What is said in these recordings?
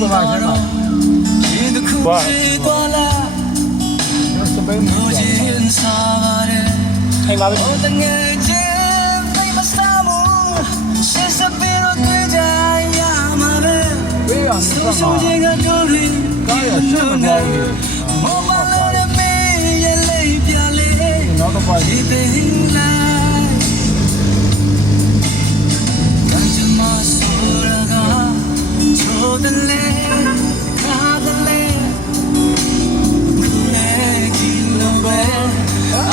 不嘛是嘛？哇！那是没木匠。还嘛的。对呀，你干嘛？刚也是个高的。拿到吧。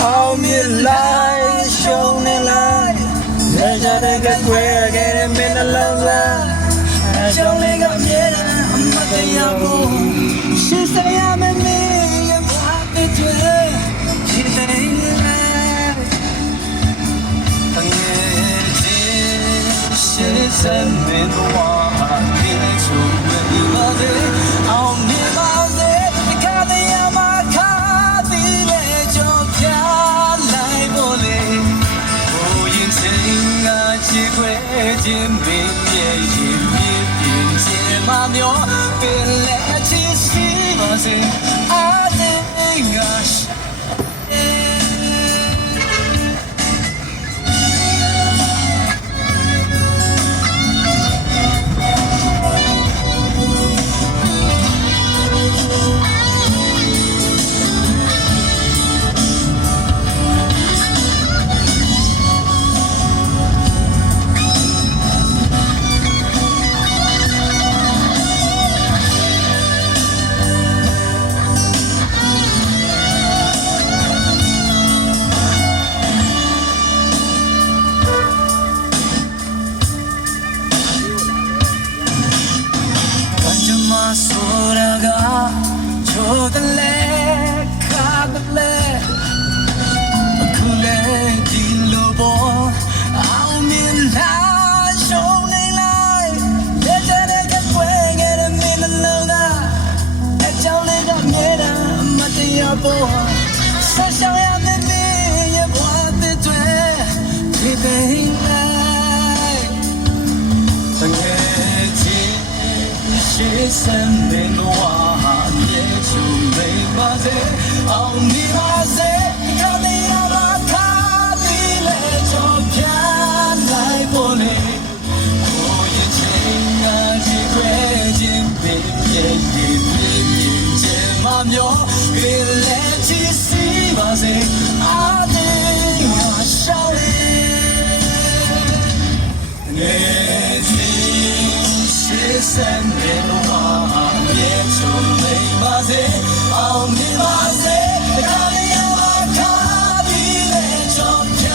အောင်မြင်လိုက်ရှုံးနေလိုက်ရကြတဲ့ကကွယ်ခဲ့တဲ့မင်းနှလုံးသားအရှုံးလေးကအမြဲတမ်းအမတ်တရားကိုရှင်းစရမယ်မင်းရဲ့ဘာဖြစ်တဲ့ဒီတိုင်းလိုက်ပငယ်ချင်းရှင်းစမင်းဝါဒီချုံမီပါစေအောင်မြင်ပါစေဒီကတရားမှာခါဒီလေကြောပြလိုက်ဖို့လေဘိုးရင်ချင်းကချစ်ခွဲခြင်းပင်ရဲ့ရင်ပြင်းပြင်းခြင်းမမျောပင်လက်ချစ်စီပါစေအတဲ့ငါဆိုတာကချိုးတယ်လေခါတယ်လေအခုလေဒီလိုပေါ်အောင်မြင်လာရှုံးနေလိုက်လက်ချတဲ့ကကွယ်ငယ်တဲ့မင်းနှလုံးသားအကြောင်းလေးကမြဲတာအမတ်တရားပေါ်ဆက်ရှောင်ရမယ့်မင်းရဲ့ဘဝတစ်တွေဒီတိုင်းလိုက်တကယ်ချင်းရှေ့စံနေတော့မြေချုံမေးပါစေအောင်မြင်ပါစေခါနေရပါခါဒီလေကြောပြလိုက်ပေါ်လေကိုရင်ချင်းကကြည့်ခွဲခြင်းပင်ရဲ့ရင်ပြင်းချင်မမျောပင်လက်ချစ်စီပါစေအတဲ့ငါရှောင်းလေငယ်ချင်းရှေ့စံနေတော့မြေချုံမေးပါစေအောင်မြင်ပါစေတခါလေရပါခါဒီလေကြောပြ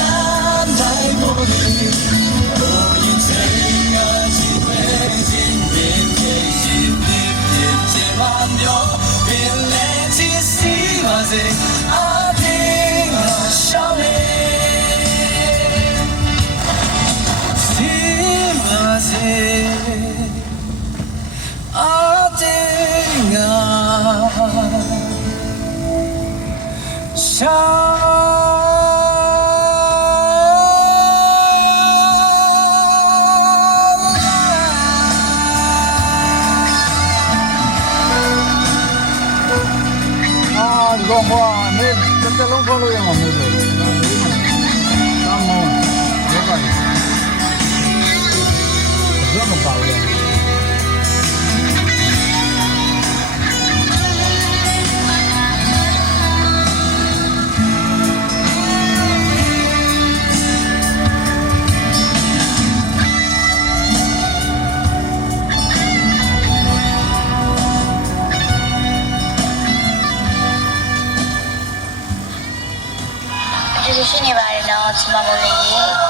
လိုက်ပေါ်လေကိုရင်ချင်းကကြည့်ခွဲခြင်းပင်ရဲ့ရင်ပြင်းပြင်းချင်ပါမျောပင်လက်ချစ်စီပါစေအတဲ့ငါရှောင်းလေစီပါစေlong hoa nên rất long hoa luôn mà mình rồi tam môn như vậy rất là bảo vệ就是训练吧，然后起码我愿意。